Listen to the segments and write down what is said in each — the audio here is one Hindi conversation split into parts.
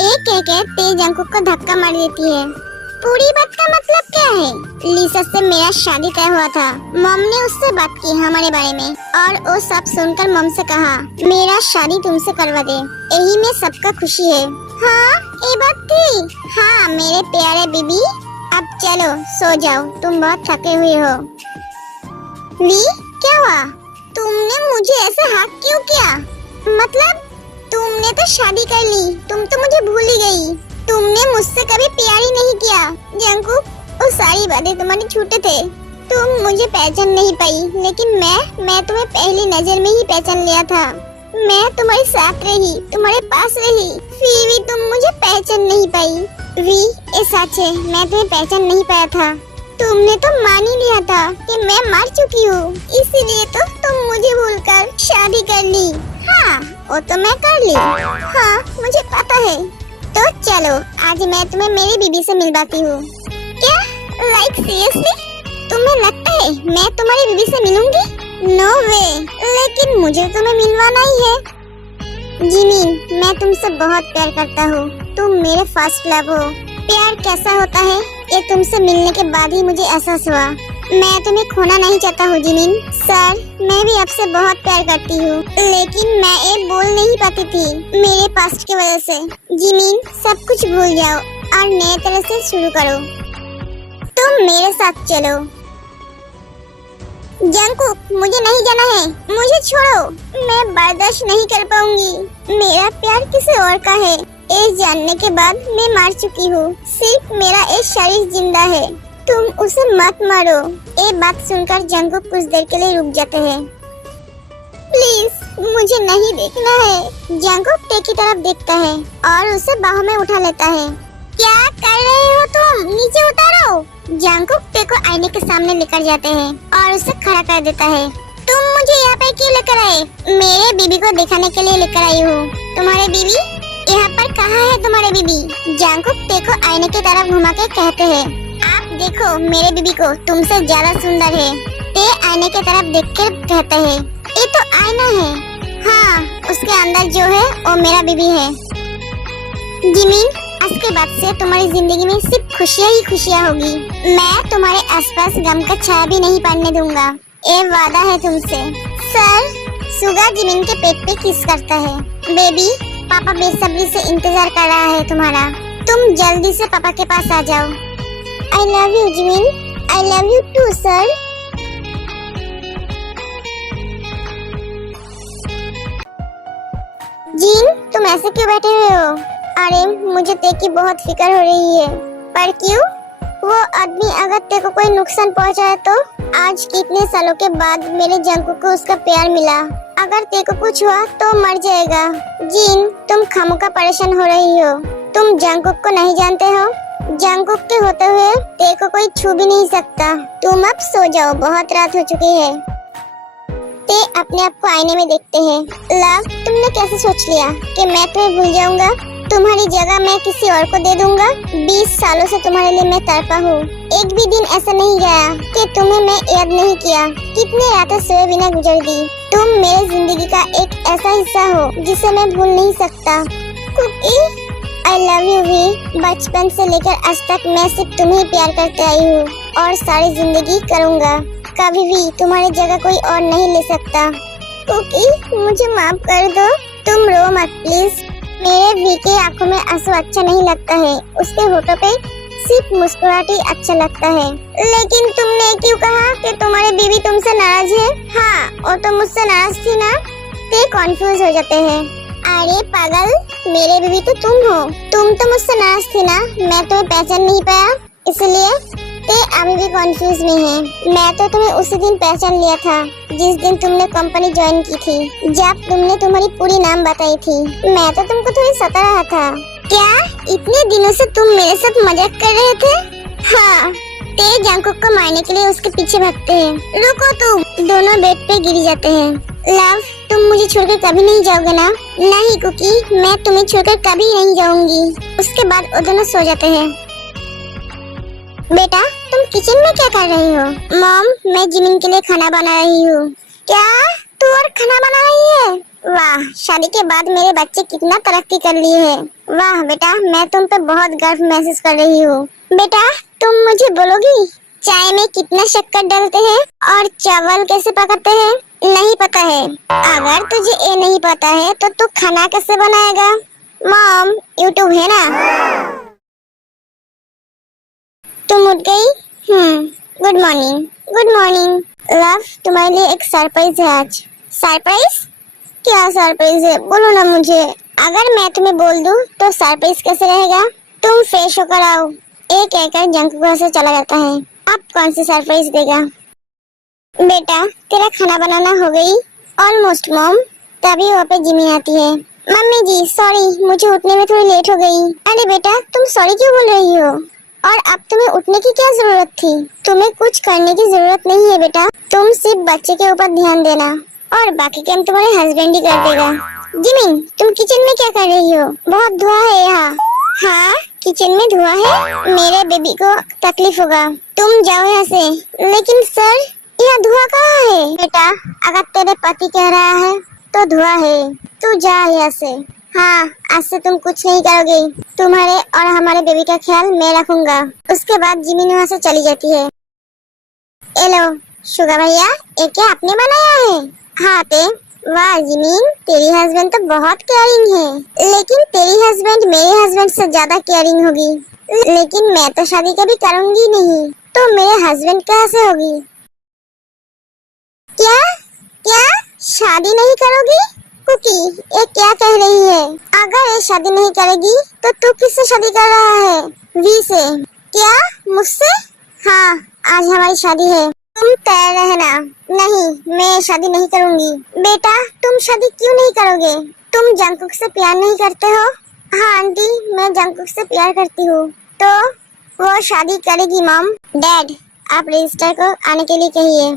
एक कहकर तेज जंकुक को धक्का मार देती है। पूरी बात का मतलब क्या है? लिसा से मेरा शादी तय हुआ था। मॉम ने उससे बात की हमारे बारे में और वो सब सुनकर मॉम से कहा मेरा शादी तुमसे करवा दे। यही में सबका खुशी है। हाँ ये बात थी। हाँ मेरे प्यारे बीबी, अब चलो सो जाओ, तुम बहुत थके हुए हो। वी क्या हुआ? तुमने मुझे ऐसे हाथ क्यों किया? मतलब तुमने तो शादी कर ली, तुम तो मुझे भूल ही गई। तुमने मुझसे कभी प्यार ही नहीं किया जंकुक। वो सारी बातें तुम्हारे झूठे थे। तुम मुझे पहचान नहीं पाई, लेकिन मैं तुम्हें पहली नजर में ही पहचान लिया था। मैं तुम्हारे साथ रही, तुम्हारे पास रही, फिर भी तुम मुझे पहचान नहीं पाई। वी ये सच है, मैं तुम्हें पहचान नहीं पाया था। तुमने तो मान ही लिया था कि मैं मर चुकी हूँ, इसीलिए तो तुम मुझे भूलकर शादी कर ली। हाँ वो तो मैं कर ली। हाँ मुझे पता है। तो चलो आज मैं तुम्हें मेरी बीबी से मिलवाती हूँ। क्या? Like seriously? तुम्हें लगता है मैं तुम्हारी बीबी से मिलूंगी? नो वे, लेकिन मुझे तुम्हें मिलवाना ही है। जिमिन मैं तुमसे बहुत प्यार करता हूँ, तुम मेरे फर्स्ट लव हो। प्यार कैसा होता है ये तुमसे मिलने के बाद ही मुझे एहसास हुआ। मैं तुम्हें खोना नहीं चाहता हूँ जिमिन। सर मैं भी आपसे बहुत प्यार करती हूँ, लेकिन मैं ये बोल नहीं पाती थी मेरे पास्ट की वजह से। जिमिन सब कुछ भूल जाओ और नए तरह से शुरू करो। तुम मेरे साथ चलो। जंकुक मुझे नहीं जाना है, मुझे छोड़ो। मैं बर्दाश्त नहीं कर पाऊंगी। मेरा प्यार किसी और का है, ये जानने के बाद मैं मर चुकी हूँ। सिर्फ मेरा एक शरीर जिंदा है, तुम उसे मत मारो। ये बात सुनकर जंकुक कुछ देर के लिए रुक जाते हैं। प्लीज मुझे नहीं देखना है। जंकुक टे की तरफ देखता है और उसे बाहों में उठा लेता है। क्या कर रहे हो तुम? नीचे उतारो। जंकुक टे को आईने के सामने लेकर जाते हैं और उसे खड़ा कर देता है। तुम मुझे यहाँ पे क्यों लेकर आए? मेरे बीबी को दिखाने के लिए लेकर आई हूँ। तुम्हारे बीबी? यहाँ पर कहाँ है तुम्हारे बीबी? जंकुक टे को आईने की तरफ घुमा के कहते हैं, आप देखो मेरे बीबी को तुमसे ज्यादा सुंदर है। ते आईने की तरफ देख कर कहते हैं, ये तो आईना है। हाँ उसके अंदर जो है वो मेरा बीबी है। जिमिन आज के बाद से तुम्हारी जिंदगी में सिर्फ खुशियाँ ही खुशियाँ होगी। मैं तुम्हारे आसपास गम का छाया भी नहीं पड़ने दूंगा, ये वादा है तुमसे। सर सुगा जिमिन के पेट पे किस करता है। बेबी पापा बेसब्री से इंतजार कर रहा है तुम्हारा, तुम जल्दी से पापा के पास आ जाओ। I love you Jimin, I love you too sir. Jin तुम ऐसे क्यों बैठे हुए हो? अरे मुझे ते की बहुत फिक्र हो रही है। पर क्यों? वो आदमी अगर ते को कोई नुकसान पहुंचाए तो? आज कितने सालों के बाद मेरे जंकुक को उसका प्यार मिला, अगर ते को कुछ हुआ तो मर जाएगा। जिन तुम खामोखा परेशान हो रही हो, तुम जंकुक को नहीं जानते हो। जंकुक के होते हुए ते को कोई छू भी नहीं सकता। तुम अब सो जाओ, बहुत रात हो चुकी है। ते अपने आप को आईने में देखते हैं। लव तुमने कैसे सोच लिया कि मैं तुम्हें भूल जाऊंगा? तुम्हारी जगह मैं किसी और को दे दूंगा। 20 सालों से तुम्हारे लिए मैं तड़पा हूँ, एक भी दिन ऐसा नहीं गया कि तुम्हें मैं याद नहीं किया। कितनी रातें सोए बिना गुजर दी। तुम मेरे जिंदगी का एक ऐसा हिस्सा हो जिसे मैं भूल नहीं सकता। कुकी आई लव यू वी। बचपन से लेकर आज तक मैं सिर्फ तुम्हें प्यार करते आई हूँ और सारी जिंदगी करूँगा। कभी भी तुम्हारी जगह कोई और नहीं ले सकता। कुकी मुझे माफ कर दो, तुम रो मत प्लीज। मेरे वी के आंखों में आंसू अच्छा नहीं लगता है, उसके होठों पे सिर्फ मुस्कुराहट ही अच्छा लगता है। लेकिन तुमने क्यों कहा कि तुम्हारी बीवी तुमसे नाराज है? हाँ वो तो मुझसे नाराज थी ना। ते कंफ्यूज हो जाते हैं। अरे पागल, मेरे बीवी तो तुम हो, तुम तो मुझसे नाराज थी ना, मैं तुम्हें पहचान नहीं पाया इसलिए। ते अभी भी कंफ्यूज में है। मैं तो तुम्हें उसी दिन पहचान लिया था जिस दिन तुमने कंपनी ज्वाइन की थी, जब तुमने तुम्हारी पूरी नाम बताई थी। मैं तो तुमको थोड़ी सता रहा था। क्या इतने दिनों से तुम मेरे साथ मजाक कर रहे थे? हाँ ते जंकुक को मारने के लिए उसके पीछे भागते हैं। रुको तुम। दोनों बेड पे गिर जाते हैं। लव तुम मुझे छोड़कर कभी नहीं जाओगे ना? नहीं कुकी, मैं तुम्हें छोड़कर कभी नहीं जाऊंगी। उसके बाद वो दोनों सो जाते हैं। बेटा तुम किचन में क्या कर रही हो? मॉम मैं जिमिन के लिए खाना बना रही हूँ। क्या तू और खाना बना रही है? वाह, शादी के बाद मेरे बच्चे कितना तरक्की कर लिए हैं। वाह बेटा, मैं तुम पे बहुत गर्व महसूस कर रही हूँ। बेटा तुम मुझे बोलोगी चाय में कितना शक्कर डालते हैं और चावल कैसे पकाते हैं? नहीं पता है। अगर तुझे ये नहीं पता है तो तू खाना कैसे बनाएगा? मॉम, यूट्यूब है ना। तुम उठ गई? Good morning. Good morning love, तुम्हारे लिए एक सरप्राइज है आज। सरप्राइज? क्या सरप्राइज है, बोलो ना मुझे। अगर मैं तुम्हें बोल दूं तो सरप्राइज कैसे रहेगा? तुम फ्रेश होकर आओ। एक कहकर जंकू घर से चला जाता है। अब कौन सी सरप्राइज देगा? बेटा तेरा खाना बनाना हो गई? Almost mom. तभी वहाँ पे जिमी आती है। मम्मी जी सॉरी, मुझे उठने में थोड़ी लेट हो गई। अरे बेटा तुम सॉरी क्यों बोल रही हो? और अब तुम्हें उठने की क्या जरूरत थी? तुम्हें कुछ करने की जरूरत नहीं है बेटा, तुम सिर्फ बच्चे के ऊपर ध्यान देना और बाकी काम तुम्हारे हस्बैंड ही कर देगा। जिमिन तुम किचन में क्या कर रही हो? बहुत धुआं है यहाँ। हाँ किचन में धुआं है, मेरे बेबी को तकलीफ होगा। तुम जाओ यहाँ से। लेकिन सर यहाँ धुआं कहाँ है? बेटा अगर तेरे पति कह रहा है तो धुआं है, तू जा यहाँ से। हाँ आज से तुम कुछ नहीं करोगे, तुम्हारे और हमारे बेबी का ख्याल मैं रखूंगा। उसके बाद जिमिन वहाँ से चली जाती है। हेलो शुगर भैया, ये क्या आपने बनाया है? हाँ ते। वाह जिमिन, तेरी हस्बैंड तो बहुत केयरिंग है। लेकिन तेरी हस्बैंड मेरे हस्बैंड से ज्यादा केयरिंग होगी। लेकिन मैं तो शादी कभी करूंगी नहीं, तो मेरे हस्बैंड कहाँ से होगी? क्या क्या शादी नहीं करोगी? कुकी ये क्या कह रही है? अगर ये शादी नहीं करेगी तो तू किससे शादी कर रहा है? वी से। क्या मुझसे? हाँ आज हमारी शादी है, तुम तैयार रहना। नहीं मैं शादी नहीं करूंगी। बेटा तुम शादी क्यों नहीं करोगे? तुम जंकुक से प्यार नहीं करते हो? हाँ आंटी मैं जंकुक से प्यार करती हूँ। तो वो शादी करेगी मॉम। डैड आप रजिस्टर को आने के लिए कहिए।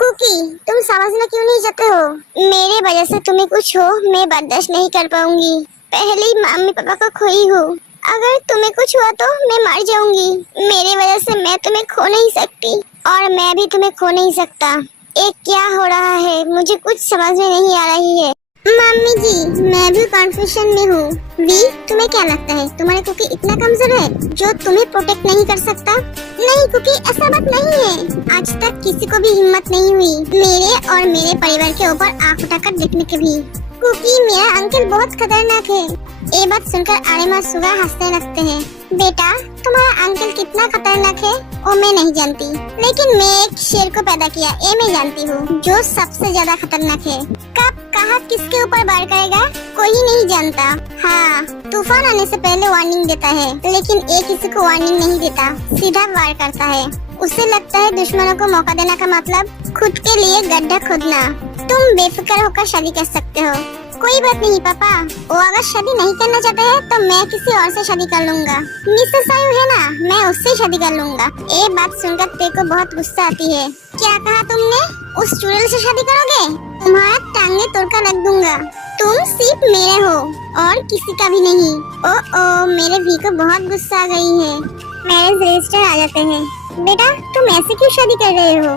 कुकी तुम समझना क्यों नहीं चाहते हो? मेरे वजह से तुम्हें कुछ हो मैं बर्दाश्त नहीं कर पाऊंगी। पहले ही मम्मी पापा को खोई हूँ, अगर तुम्हें कुछ हुआ तो मैं मर जाऊंगी। मेरे वजह से मैं तुम्हें खो नहीं सकती और मैं भी तुम्हें खो नहीं सकता। एक क्या हो रहा है मुझे कुछ समझ में नहीं आ रही है। मम्मी जी मैं भी कंफ्यूजन में हूँ। वी तुम्हें क्या लगता है तुम्हारे कुकी इतना कमजोर है जो तुम्हें प्रोटेक्ट नहीं कर सकता? नहीं कुकी ऐसा बात नहीं है। आज तक किसी को भी हिम्मत नहीं हुई मेरे और मेरे परिवार के ऊपर आंख उठाकर देखने की भी। कुकी मेरा अंकल बहुत खतरनाक है। ये बात सुनकर आर्यमा सुगा हंसने लगते हैं। बेटा तुम्हारा अंकल कितना खतरनाक है वो मैं नहीं जानती, लेकिन मैं एक शेर को पैदा किया ये मैं जानती हूँ जो सबसे ज्यादा खतरनाक है। कब कहाँ किसके ऊपर वार करेगा कोई नहीं जानता। हाँ तूफान आने से पहले वार्निंग देता है, लेकिन ये किसी को वार्निंग नहीं देता, सीधा वार करता है। उसे लगता है दुश्मनों को मौका देने का मतलब खुद के लिए गड्ढा खोदना। तुम बेफिक्र होकर शादी कर सकते हो। कोई बात नहीं पापा, वो अगर शादी नहीं करना चाहते हैं तो मैं किसी और से शादी कर लूंगा। मिसेस आयु है ना, मैं उससे शादी कर लूंगा। ये बात सुनकर तेरे को बहुत गुस्सा आती है। क्या कहा तुमने? उस चुड़ैल से शादी करोगे? तुम्हारा टांगे तोड़कर रख दूंगा। तुम सिर्फ मेरे हो और किसी का भी नहीं। ओ मेरे भी को बहुत गुस्सा आ गई है। मैरिज रजिस्टर आ जाते हैं। बेटा तुम ऐसे क्यों शादी कर रहे हो?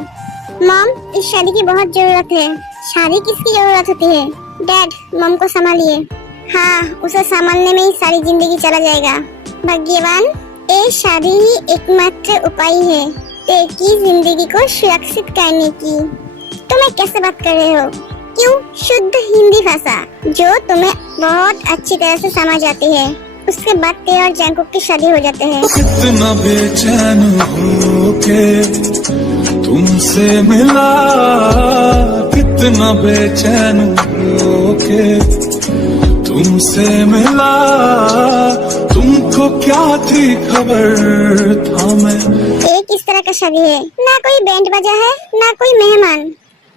मॉम इस शादी की बहुत जरूरत है। शादी किसकी जरूरत होती है? डैड मॉम को संभालिए। हाँ उसे संभालने में ही सारी जिंदगी चला जाएगा। भगवान ये शादी ही एकमात्र उपाय है तेरी जिंदगी को सुरक्षित करने की। तुम्हें कैसे बात कर रहे हो? क्यों शुद्ध हिंदी भाषा जो तुम्हें बहुत अच्छी तरह से समझ आती है। उसके बाद तेरे और जंकुक की शादी हो जाते हैं। कितना बेचैन होके तुमसे मिला, कितना बेचैन होके तुमसे मिला, तुमको क्या थी खबर था मैं। एक इस तरह का शादी है, ना कोई बैंड बजा है ना कोई मेहमान,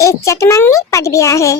एक चटमंगनी पट गया है।